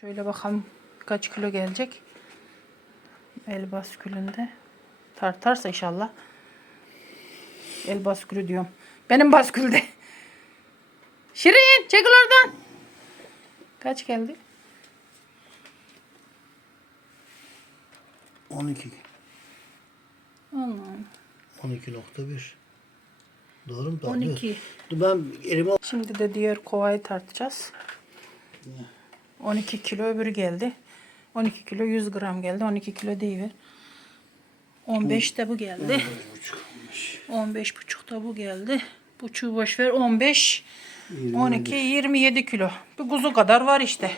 Şöyle bakalım kaç kilo gelecek. El baskülünde. Tartarsa inşallah. El baskülü diyorum. Benim baskülde. Şirin çekil oradan. Kaç geldi? 12. Allah'ım. 12.1. Doğru mu? 12. Dur ben elime. Şimdi de diğer kovayı tartacağız. 12 kilo öbürü geldi. 12 kilo 100 gram geldi. 12 kilo değil. 15 de bu geldi. 15 buçuk da bu geldi. Buçuğu boş ver 15 12 27 kilo. Bir kuzu kadar var işte.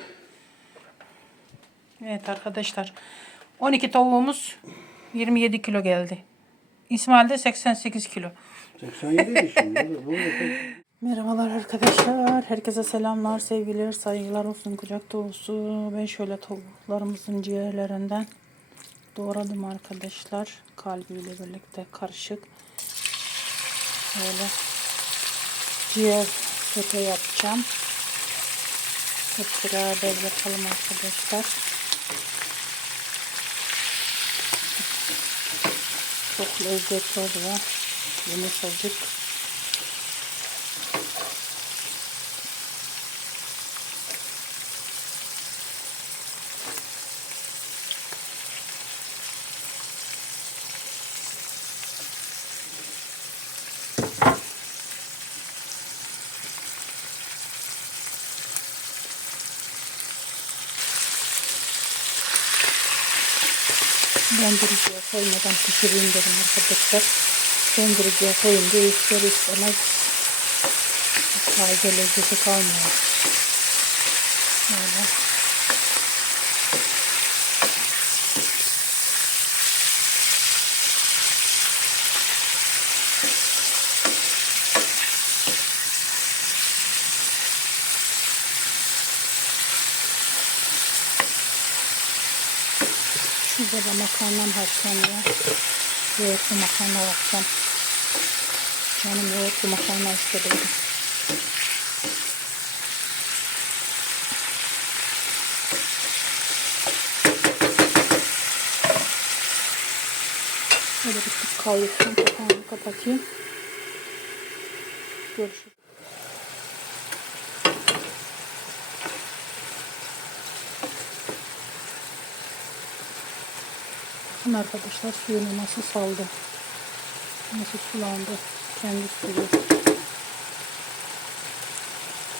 Evet arkadaşlar. 12 tavuğumuz 27 kilo geldi. İsmail de 88 kilo. 87 yaşında. Bu da Merhabalar arkadaşlar. Herkese selamlar, sevgiler, saygılar olsun, kucak dolusu. Ben şöyle tavuklarımızın ciğerlerinden doğradım arkadaşlar. Kalbiyle birlikte karışık. Böyle ciğer sote yapacağım. Hep beraber yapalım arkadaşlar. Çok lezzetli oluyor. Yumuşacık. Dondurucuya koymadan pişireyim dedim arkadaşlar. Dondurucuya koyunca ister istemez taze lezzeti kalmıyor. Böyle. Şurada da makarnam haşlanıyor. Yoğurtlu makarna yapacağım. Canım yoğurtlu makarna istedi. bugün. Böyle bir tık kavrulsun. Kapağını kapatayım. Görüşürüz. Bakın arkadaşlar suyunu nasıl saldı. Nasıl sulandı. Kendi suyu.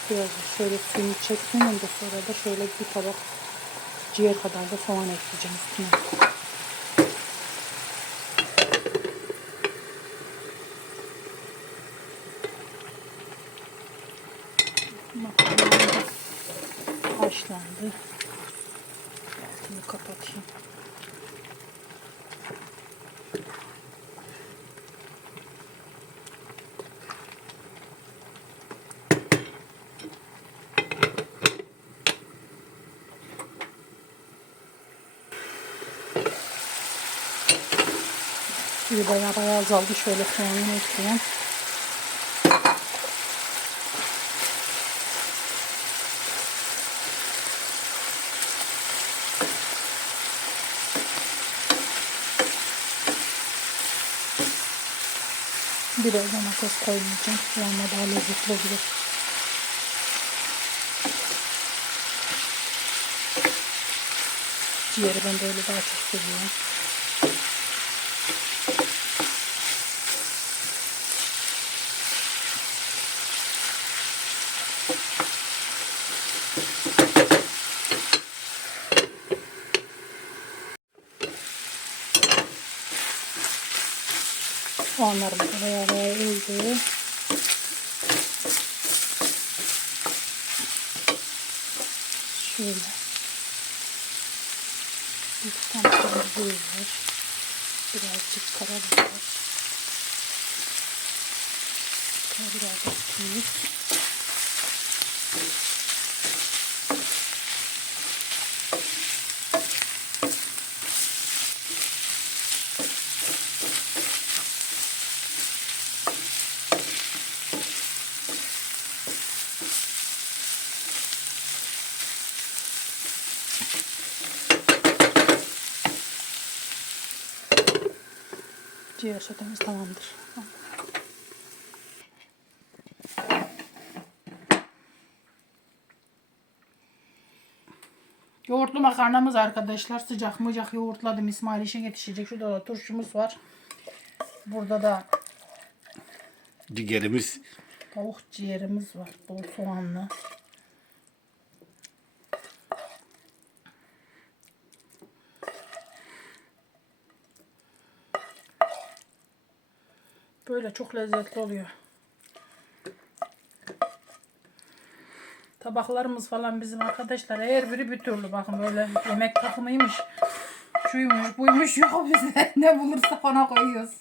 Biraz şöyle suyunu çeksin. Ondan sonra da şöyle bir tabak ciğer kadar da soğan ekleyeceğim üstüne. Haşlandı. Altını kapatayım. Suyu bayağı bayağı azaldı. Şöyle soğanını ekleyeyim. Biraz domates koymayacağım. Soğanla daha lezzetli olur. Ciğeri ben böyle daha çok seviyorum. Bayağı bayağı öldü. Şöyle. Bir tam kırmızı biber. Birazcık karabiber. Da tuz. Ciğer sotemiz tamamdır. Yoğurtlu makarnamız arkadaşlar. Sıcak mıcak yoğurtladım. İsmail işe yetişecek. Şurada da turşumuz var. Burada da Ciğerimiz. tavuk ciğerimiz var. Bol soğanlı. Böyle çok lezzetli oluyor. Tabaklarımız falan bizim arkadaşlar her biri bir türlü bakın böyle yemek takımıymış. Şuymuş buymuş yok bizde. Ne bulursak ona koyuyoruz.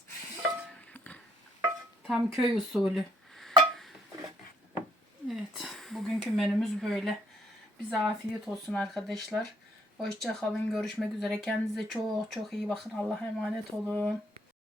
Tam köy usulü. Evet. Bugünkü menümüz böyle. Bize afiyet olsun arkadaşlar. Hoşça kalın. Görüşmek üzere. Kendinize çok çok iyi bakın. Allah'a emanet olun.